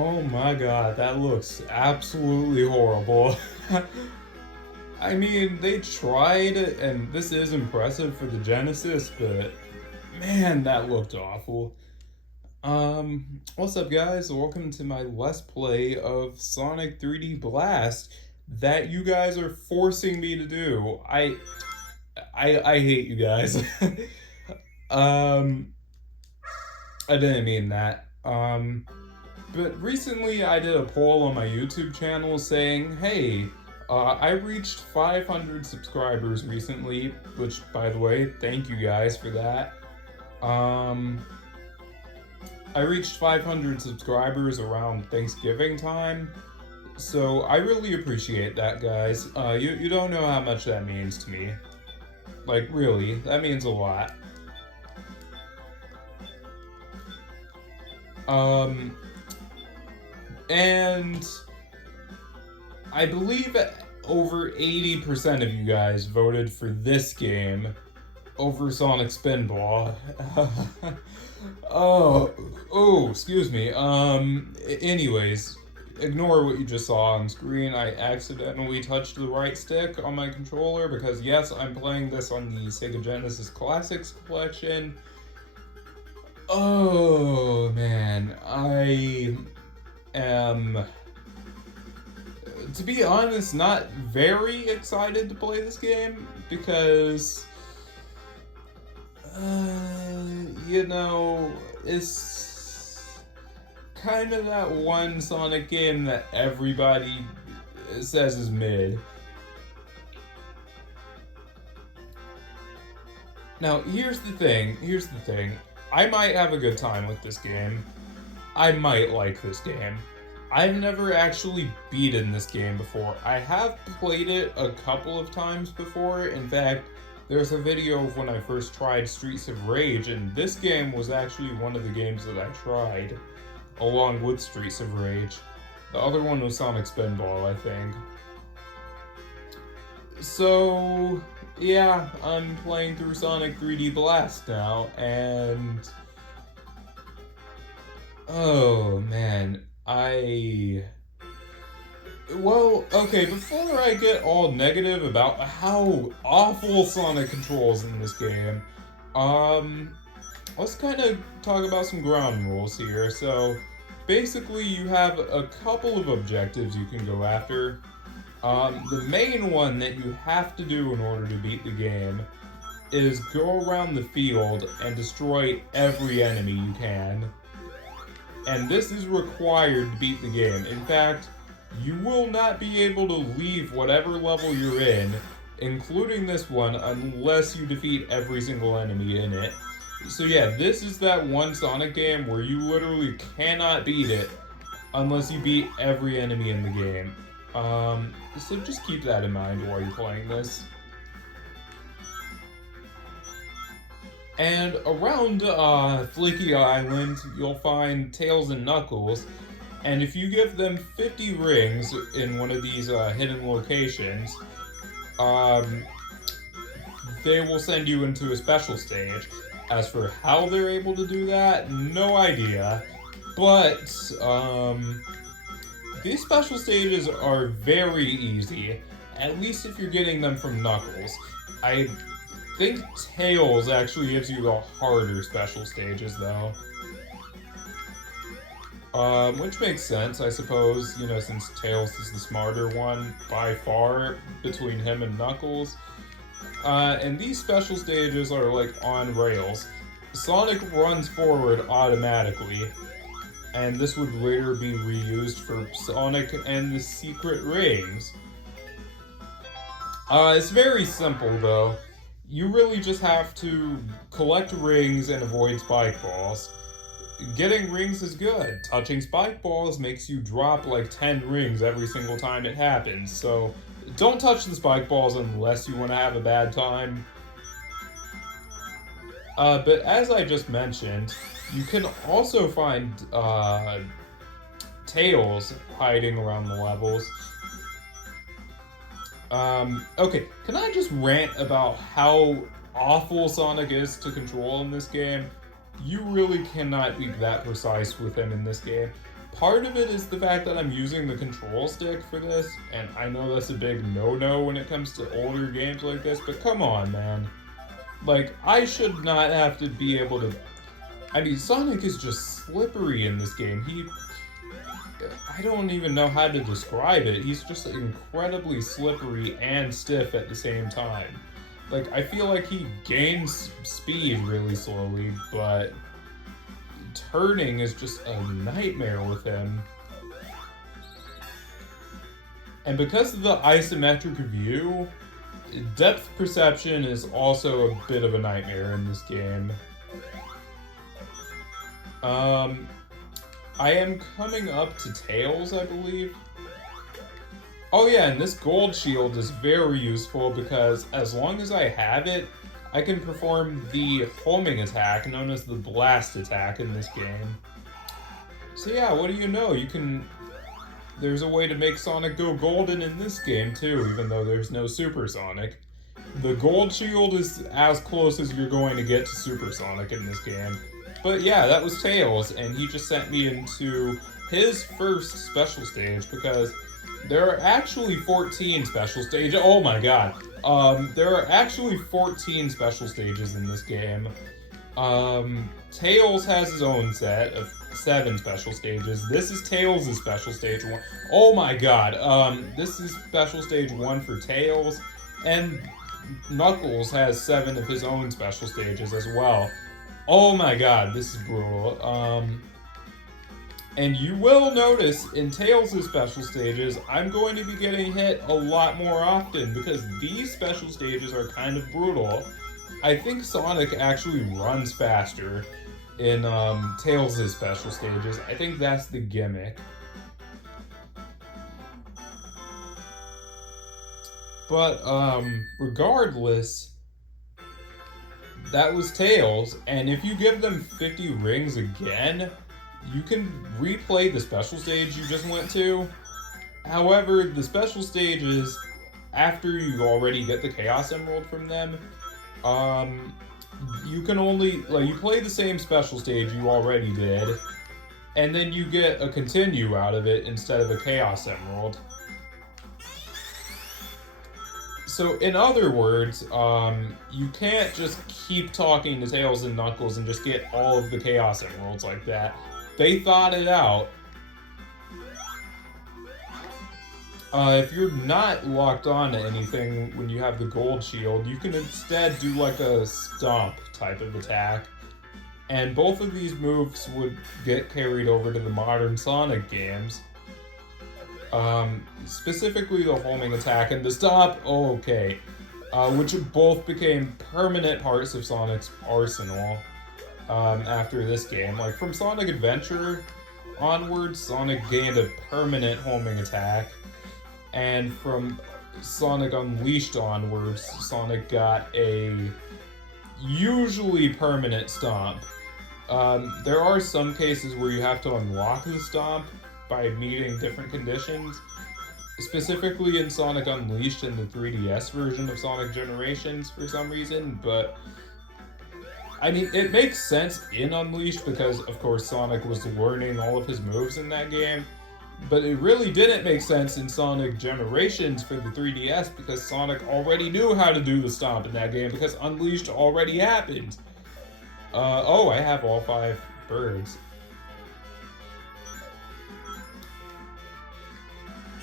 Oh my god, that looks absolutely horrible. I mean, they tried, and this is impressive for the Genesis, but man, that looked awful. What's up, guys? Welcome to my Let's Play of Sonic 3D Blast that you guys are forcing me to do. I hate you guys. um, I didn't mean that. But recently I did a poll on my YouTube channel saying, hey, I reached 500 subscribers recently, which, by the way, thank you guys for that. I reached 500 subscribers around Thanksgiving time, so I really appreciate that, guys. You don't know how much that means to me. Like, really, that means a lot. And I believe over 80% of you guys voted for this game over Sonic Spinball. Excuse me. Anyways, ignore what you just saw on screen. I accidentally touched the right stick on my controller because, yes, I'm playing this on the Sega Genesis Classics Collection. Oh, man. I am, to be honest, not very excited to play this game because, it's kind of that one Sonic game that everybody says is mid. Now, here's the thing. I might have a good time with this game. I might like this game. I've never actually beaten this game before. I have played it a couple of times before. In fact, there's a video of when I first tried Streets of Rage, and this game was actually one of the games that I tried, along with Streets of Rage. The other one was Sonic Spinball, I think. So, yeah, I'm playing through Sonic 3D Blast now, and oh man, well, okay, before I get all negative about how awful Sonic controls in this game, let's kind of talk about some ground rules here. So, basically, you have a couple of objectives you can go after. The main one that you have to do in order to beat the game is go around the field and destroy every enemy you can. And this is required to beat the game. In fact, you will not be able to leave whatever level you're in, including this one, unless you defeat every single enemy in it. So yeah, this is that one Sonic game where you literally cannot beat it unless you beat every enemy in the game. So just keep that in mind while you're playing this. And around Flaky Island, you'll find Tails and Knuckles, and if you give them 50 rings in one of these hidden locations, they will send you into a special stage. As for how they're able to do that, no idea. But, these special stages are very easy, at least if you're getting them from Knuckles. I think Tails actually gives you the harder special stages, though. Which makes sense, I suppose, since Tails is the smarter one by far between him and Knuckles. And these special stages are like on rails. Sonic runs forward automatically, and this would later be reused for Sonic and the Secret Rings. It's very simple, though. You really just have to collect rings and avoid spike balls. Getting rings is good. Touching spike balls makes you drop like 10 rings every single time it happens, so don't touch the spike balls unless you want to have a bad time. But as I just mentioned, you can also find Tails hiding around the levels. Okay, can I just rant about how awful Sonic is to control in this game? You really cannot be that precise with him in this game. Part of it is the fact that I'm using the control stick for this, and I know that's a big no-no when it comes to older games like this, but come on, man. Like, I should not have to be able to... I mean, Sonic is just slippery in this game. I don't even know how to describe it. He's just incredibly slippery and stiff at the same time. Like, I feel like he gains speed really slowly, but turning is just a nightmare with him. And because of the isometric view, depth perception is also a bit of a nightmare in this game. I am coming up to Tails, I believe. Oh yeah, and this gold shield is very useful because as long as I have it, I can perform the homing attack known as the blast attack in this game. So yeah, what do you know? There's a way to make Sonic go golden in this game too, even though there's no Super Sonic. The gold shield is as close as you're going to get to Super Sonic in this game. But yeah, that was Tails, and he just sent me into his first special stage because there are actually 14 special stages. Oh my god. There are actually 14 special stages in this game. Tails has his own set of 7 special stages. This is Tails' special stage 1. Oh my god. This is special stage 1 for Tails, and Knuckles has 7 of his own special stages as well. Oh my god, this is brutal. And you will notice in Tails' special stages, I'm going to be getting hit a lot more often because these special stages are kind of brutal. I think Sonic actually runs faster in Tails' special stages. I think that's the gimmick. But regardless, that was Tails, and if you give them 50 rings again, you can replay the special stage you just went to. However, the special stages, after you already get the Chaos Emerald from them, you can only, you play the same special stage you already did, and then you get a continue out of it instead of a Chaos Emerald. So, in other words, you can't just keep talking to Tails and Knuckles and just get all of the Chaos Emeralds like that. They thought it out. If you're not locked on to anything when you have the gold shield, you can instead do like a stomp type of attack. And both of these moves would get carried over to the modern Sonic games. Specifically the homing attack and the stomp, okay. Which both became permanent parts of Sonic's arsenal after this game. Like, from Sonic Adventure onwards, Sonic gained a permanent homing attack. And from Sonic Unleashed onwards, Sonic got a usually permanent stomp. There are some cases where you have to unlock the stomp by meeting different conditions, specifically in Sonic Unleashed and the 3DS version of Sonic Generations for some reason, but I mean, it makes sense in Unleashed because, of course, Sonic was learning all of his moves in that game, but it really didn't make sense in Sonic Generations for the 3DS because Sonic already knew how to do the stomp in that game because Unleashed already happened. Oh, I have all 5 birds.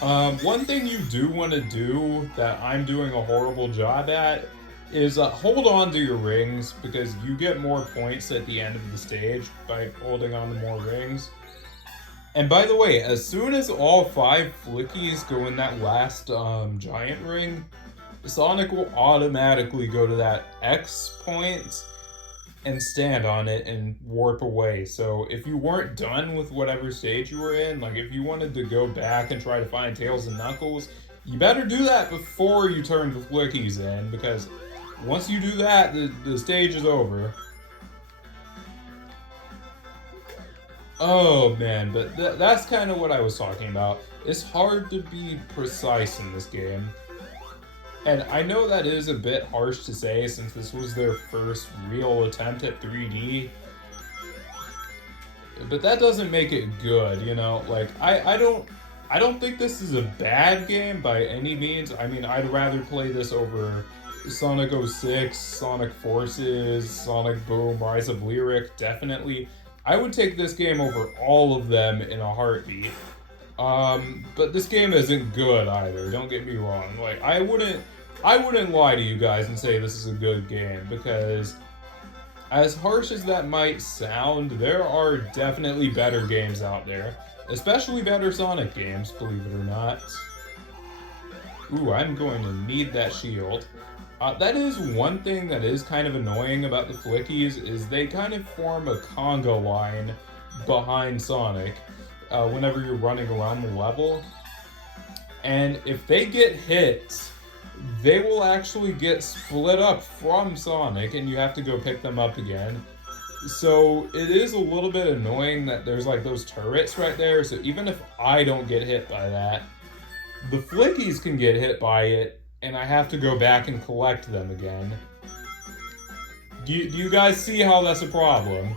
One thing you do want to do that I'm doing a horrible job at is hold on to your rings because you get more points at the end of the stage by holding on to more rings. And by the way, as soon as all 5 flickies go in that last giant ring, Sonic will automatically go to that X point and stand on it and warp away. So if you weren't done with whatever stage you were in, like if you wanted to go back and try to find Tails and Knuckles, you better do that before you turn the flickies in, because once you do that, the stage is over. Oh man, but that's kind of what I was talking about. It's hard to be precise in this game. And I know that is a bit harsh to say since this was their first real attempt at 3D. but that doesn't make it good, you know? Like, I don't think this is a bad game by any means. I mean, I'd rather play this over Sonic 06, Sonic Forces, Sonic Boom, Rise of Lyric, definitely. I would take this game over all of them in a heartbeat. But this game isn't good either, don't get me wrong. Like, I wouldn't lie to you guys and say this is a good game, because as harsh as that might sound, there are definitely better games out there. Especially better Sonic games, believe it or not. Ooh, I'm going to need that shield. That is one thing that is kind of annoying about the Flickies, is they kind of form a conga line behind Sonic whenever you're running around the level. And if they get hit, they will actually get split up from Sonic, and you have to go pick them up again. So it is a little bit annoying that there's like those turrets right there, so even if I don't get hit by that, the Flickies can get hit by it, and I have to go back and collect them again. Do you guys see how that's a problem?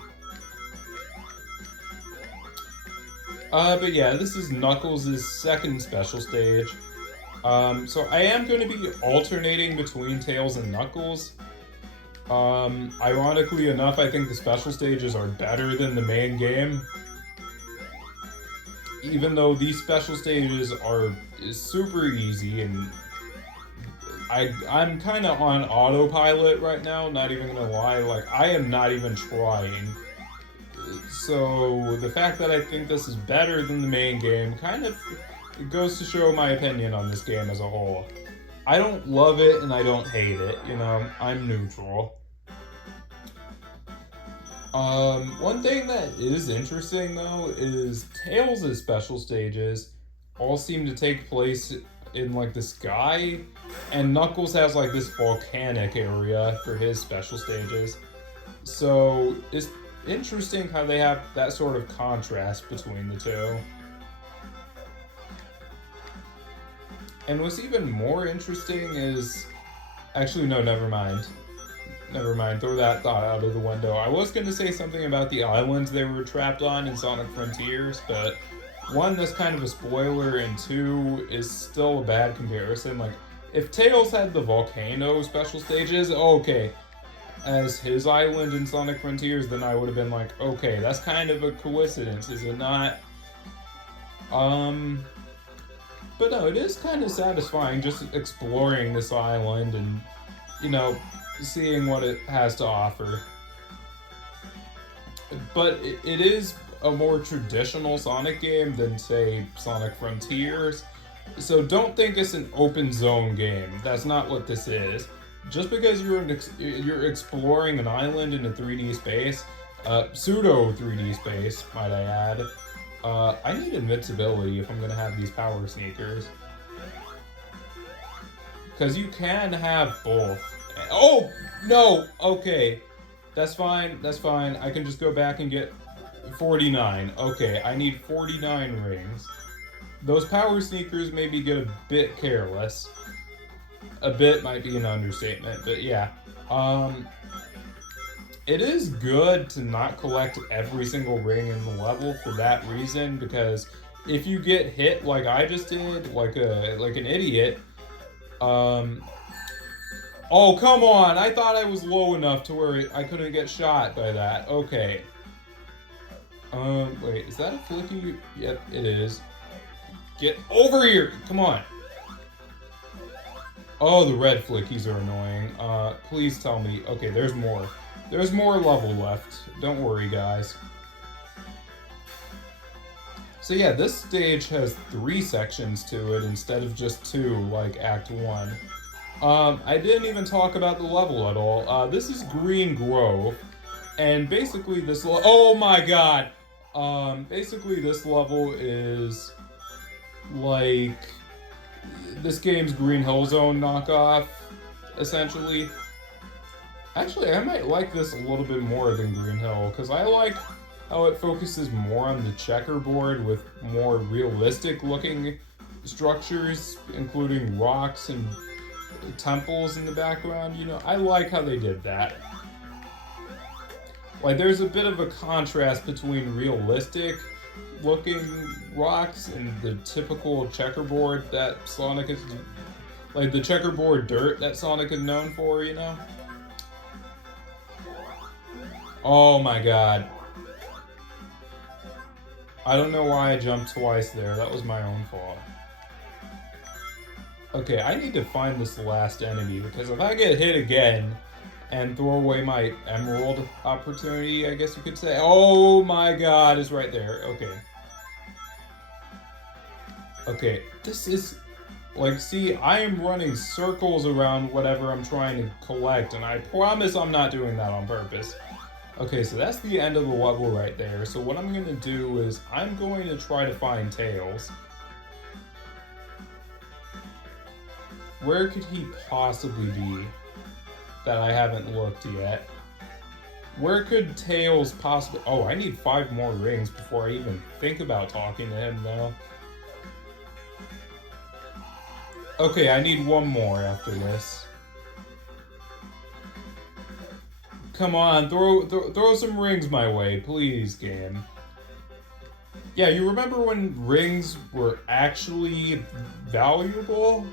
But yeah, this is Knuckles' second special stage. So I am going to be alternating between Tails and Knuckles. Ironically enough, I think the special stages are better than the main game. Even though these special stages are super easy, and I'm kind of on autopilot right now, not even gonna lie, like, I am not even trying. So the fact that I think this is better than the main game kind of goes to show my opinion on this game as a whole. I don't love it and I don't hate it, you know, I'm neutral. One thing that is interesting though is Tails' special stages all seem to take place in like the sky, and Knuckles has like this volcanic area for his special stages. So it's interesting how they have that sort of contrast between the two. And what's even more interesting is... Actually, no, never mind. Never mind, throw that thought out of the window. I was going to say something about the islands they were trapped on in Sonic Frontiers, but one, that's kind of a spoiler, and two, is still a bad comparison. Like, if Tails had the volcano special stages, okay, as his island in Sonic Frontiers, then I would have been like, okay, that's kind of a coincidence, is it not? But no, it is kind of satisfying just exploring this island and, you know, seeing what it has to offer. But it is a more traditional Sonic game than, say, Sonic Frontiers. So don't think it's an open zone game. That's not what this is. Just because you're exploring an island in a 3D space, pseudo 3D space, might I add. I need invincibility if I'm gonna have these power sneakers. Because you can have both. Oh, no, okay. That's fine, that's fine. I can just go back and get 49. Okay, I need 49 rings. Those power sneakers maybe get a bit careless. A bit might be an understatement, but yeah. It is good to not collect every single ring in the level for that reason, because if you get hit like I just did, like an idiot, oh, come on! I thought I was low enough to where I couldn't get shot by that. Okay. Wait, is that a flicky? Yep, it is. Get over here! Come on! Oh, the red flickies are annoying. Please tell me. Okay, there's more. There's more level left. Don't worry, guys. So yeah, this stage has 3 sections to it instead of just 2, like Act 1. I didn't even talk about the level at all. This is Green Grove, and basically this oh my god! Basically this level is like this game's Green Hill Zone knockoff, essentially. Actually, I might like this a little bit more than Green Hill, because I like how it focuses more on the checkerboard with more realistic looking structures, including rocks and temples in the background. You know, I like how they did that. Like, there's a bit of a contrast between realistic looking rocks and the typical checkerboard that Sonic is, like the checkerboard dirt that Sonic is known for, you know? Oh my god. I don't know why I jumped twice there. That was my own fault. Okay, I need to find this last enemy, because if I get hit again and throw away my emerald opportunity, I guess you could say. Oh my god, it's right there. Okay. Okay, this is... Like, see, I am running circles around whatever I'm trying to collect, and I promise I'm not doing that on purpose. Okay, so that's the end of the level right there. So what I'm going to do is I'm going to try to find Tails. Where could he possibly be that I haven't looked yet? Where could Tails possibly... Oh, I need 5 more rings before I even think about talking to him, though. Okay, I need 1 more after this. Come on, throw some rings my way, please, game. Yeah, you remember when rings were actually valuable?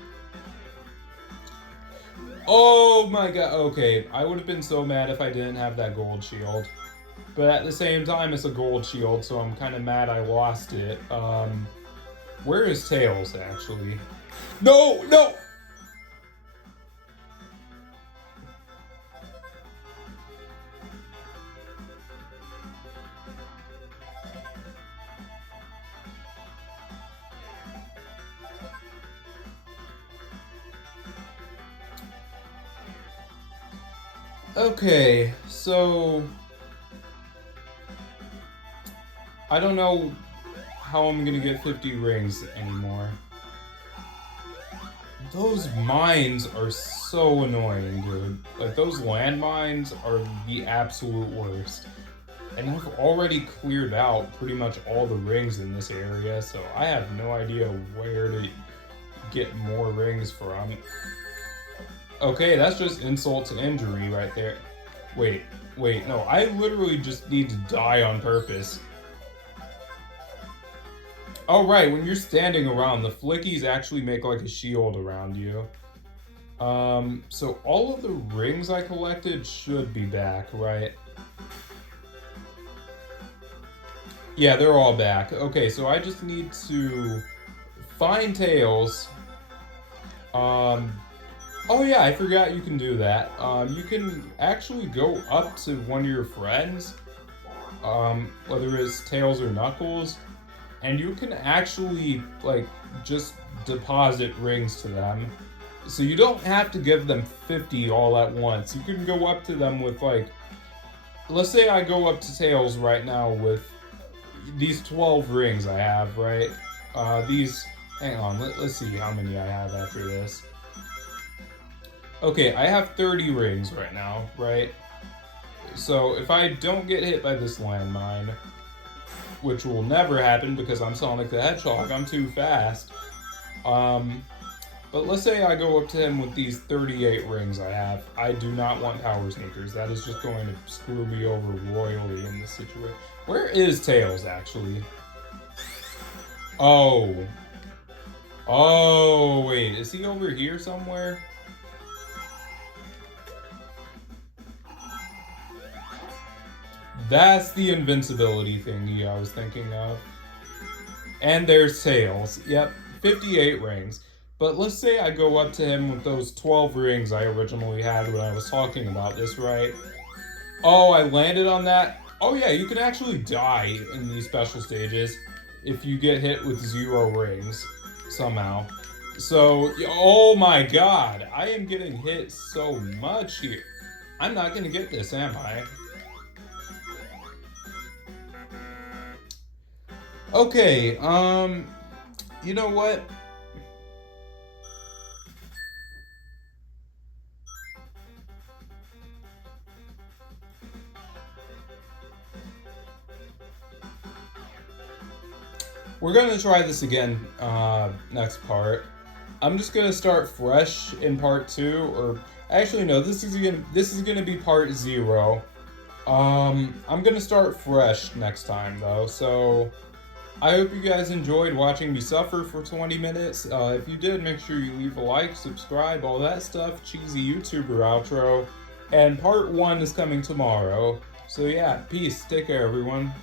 Oh my god, okay. I would have been so mad if I didn't have that gold shield. But at the same time, it's a gold shield, so I'm kind of mad I lost it. Where is Tails, actually? No, no! Okay, so... I don't know how I'm gonna get 50 rings anymore. Those mines are so annoying, dude. Like, those landmines are the absolute worst. And I've already cleared out pretty much all the rings in this area, so I have no idea where to get more rings from. Okay, that's just insult to injury right there. Wait, no, I literally just need to die on purpose. Oh, right, when you're standing around, the flickies actually make like a shield around you. So all of the rings I collected should be back, right? Yeah, they're all back. Okay, so I just need to find Tails. Oh yeah, I forgot you can do that. You can actually go up to one of your friends, whether it's Tails or Knuckles, and you can actually, like, just deposit rings to them. So you don't have to give them 50 all at once. You can go up to them with, like, let's say I go up to Tails right now with these 12 rings I have, right? Hang on, let's see how many I have after this. Okay, I have 30 rings right now, right? So if I don't get hit by this landmine, which will never happen because I'm Sonic the Hedgehog, I'm too fast. But let's say I go up to him with these 38 rings I have. I do not want Power Sneakers. That is just going to screw me over royally in this situation. Where is Tails, actually? Oh. Oh, wait. Is he over here somewhere? That's the invincibility thingy I was thinking of. And there's Tails. Yep, 58 rings. But let's say I go up to him with those 12 rings I originally had when I was talking about this, right? Oh, I landed on that? Oh yeah, you can actually die in these special stages if you get hit with 0 rings, somehow. So, oh my god, I am getting hit so much here. I'm not gonna get this, am I? Okay, you know what? We're gonna try this again, next part. I'm just gonna start fresh in part 2, or actually no, this is gonna be part 0. I'm gonna start fresh next time though, so I hope you guys enjoyed watching me suffer for 20 minutes. If you did, make sure you leave a like, subscribe, all that stuff, cheesy YouTuber outro, and part 1 is coming tomorrow. So yeah, peace, take care everyone.